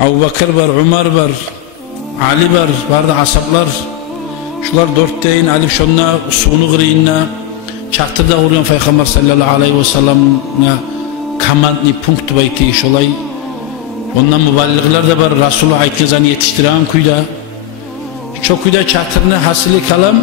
Abu Bakr var, Umar var, Ali var, vardı asaplar. Şular dörtteyin alip şonna suğunu kırıyınna çaktırda uğrayan Peygamber sallallahu aleyhi ve sellem'e komandni punkt bayti şolay. Ondan müballigler de var, Resulullah aytkazan yetiştiren kuyda. Çok kuyda çatırını hasili kalam.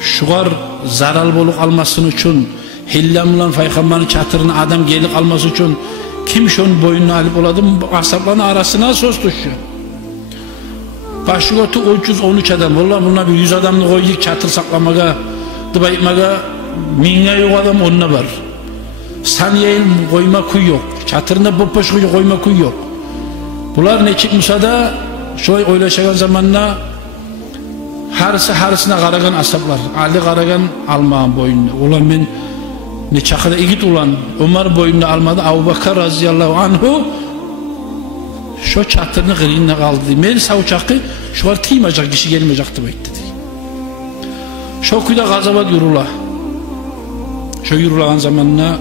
Şular zaral bolup almasın için, hillam ulan Peygamber'in çatırını adam gelip alması için kim şunun boynunu alıp oladı mı? Asapların arasına söz düşüyor. Başı otu 313 adam. Vallahi bunlar bir 100 adamını koyduk çatır saklamaga, dıbaymaga, minge yok adam onunla var. Saniyeyin koyma kuy yok. Çatırında boş koyma kuy yok. Bunlar ne çıkmışsa da şöyle oylaşan zamanla harısına karagan asaplar. Ali karagan almağın boynunu. Ulan ben ne çakıda igit ulan. Ömer boynunu almadı. Abu Bakr razıyallahu anhu şu çatırını kırıyınla kaldı. Men sağ uçakı şu var tıymayacak kişi gelmeyecekti bekti. Şu kuyda gazavat yürüla. Şu yürülen zamanla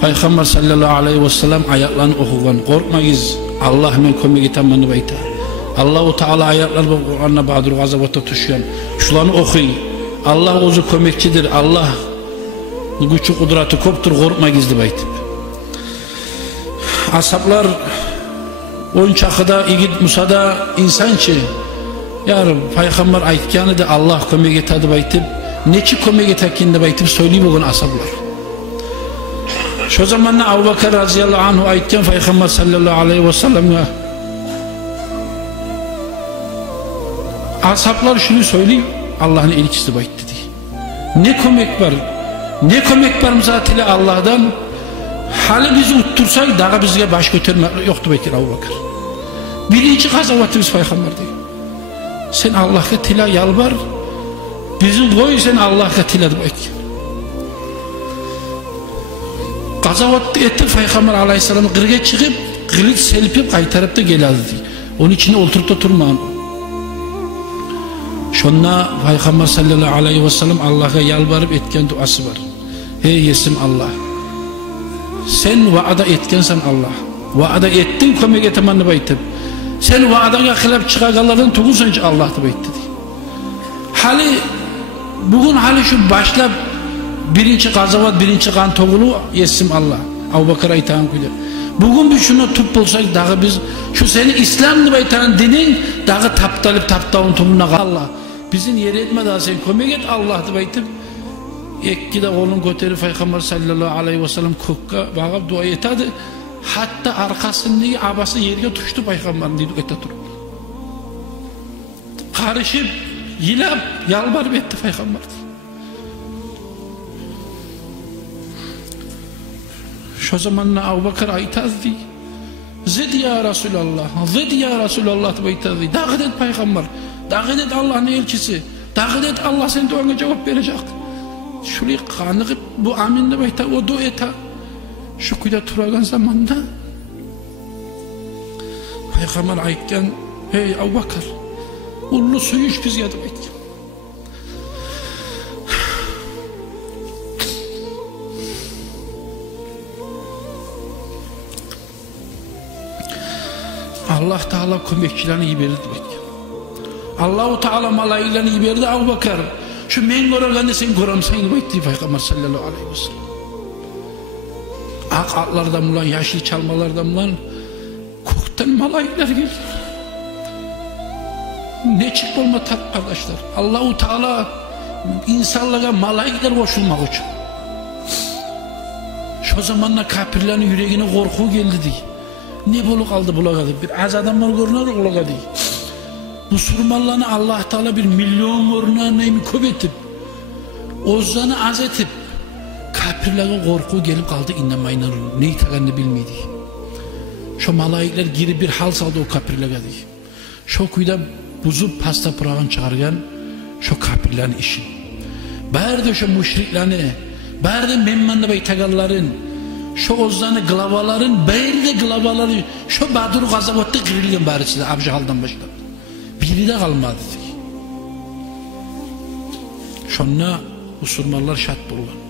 Peygamber sallallahu aleyhi ve sellem ayaklarını okugan. Korkmayız. Allah men kömek etemmanı beyta. Allahu Teala ayaklar bu Kur'an'la badır gazavata tuşuyan. Şularını okuy. Allah ozu kömekçidir. Allah güçlü kudratı koptur. Korkmayız beytip. Asaplar on çakıda igid Musa'da insançı yarım Peygamber aytkanı da Allah kömek etadi baytip neçi kömek etekinde baytip söyleyip bugün asablar. Şu zamanla Abu Bakr razıyallahu anhu aytkan Peygamber sallallahu aleyhi ve sellem'e asaplar şunu söyleyip Allah'ın elçisi bayt dedi. Ne kömek var? Ne kömek var zatıyla Allah'dan? Hali bizi uttursak daha bizge baş götürme yoktu bekir Abu Bakr. Birinci gazavatımız Peygamber diyor. Sen Allah'a tila yalvar, bizi koy sen Allah'a tila bekir. Gazavat etti Peygamber aleyhisselam kırga çıkıp, kılıç selpip kaytarıp da geldi diyor. Onun içine oturup da durmağın. Şonna Peygamber sallallahu aleyhi ve sellem Allah'a yalvarıp etken duası var. Hey yesim Allah. Sen vaada etkensen Allah. Vaada ettin kömek etemanını baytip. Sen vaadana xilap çıkagalardan tuğusanca Allah'ta bayt dedi. Hali bugün hali şu başlap birinci gazavat birinci kan toğulu yesim Allah. Abu Bakr aytan kuydu. Bugün bir şuna tup bulsak dağı biz şu seni İslam'lı baytan dinin dağı taptalıp taptağın tumuna Allah. Bizim yer etme daha sen kömek et Allah'ta baytip. Ekki de oğlun göteri Peygamber sallallahu aleyhi ve sellem kokka bağıp dua etadi. Hatta arkasındaki abası yerine tuştu Peygamber'in dedi ete durup. Karışıp, yilap, yalvarıp etti Peygamber. Şu zamanla Abu Bakr aytazdi. Zid ya Resulallah, zid ya Resulallah aytazdi. Dağıt et Peygamber, dağıt et Allah'ın elçisi, dağıt et Allah senin duana cevap verecek. Şöyle kanıqıp bu aminle bayta o dua eta. Şu kuyda turagan zamanda Peygamber aytken hey Abu Bakr ullu suyuş bizge deb aytken Allah Teala kömekçilerini iyi verdi deb aytken Allah-u Teala malaiklerini iyi verdi Abu Bakr şu men görgende sen göremsen deb aytdi Peygamber sallallahu aleyhi ve sellem. Ak atlardan bulan, yaşlı çalmalardan bulan koktan malaikler gelir. Ne çık olma tat kardeşler. Allah-u Teala insanlara malaikler koşulmak için. Şu zamanla kafirlerin yüreğine korku geldi diye. Ne bulu kaldı bulagadı. Bir az adamlar görünür bulagadı. Müslümanlarını Allah Teala bir milyon görünür köp etip ozdanı az etip kafirlere korku gelip kaldı inanmayınlar. Ne itaganını bilmedi. Şu malaikler geri bir hal saldı o kafirlere diye. Şu kuyda buzup pasta pırağın çağırgan şu kafirlerin işi. Berde şu müşriklerini, berde memmanlı beytegalların, şu ozdanı glavaların, berde glavaları, şu Badur gazavatta girilgen bari size Abjahal'dan başladı. Biri de kalmadı diye. Şunla Müslümanlar şart bulgan.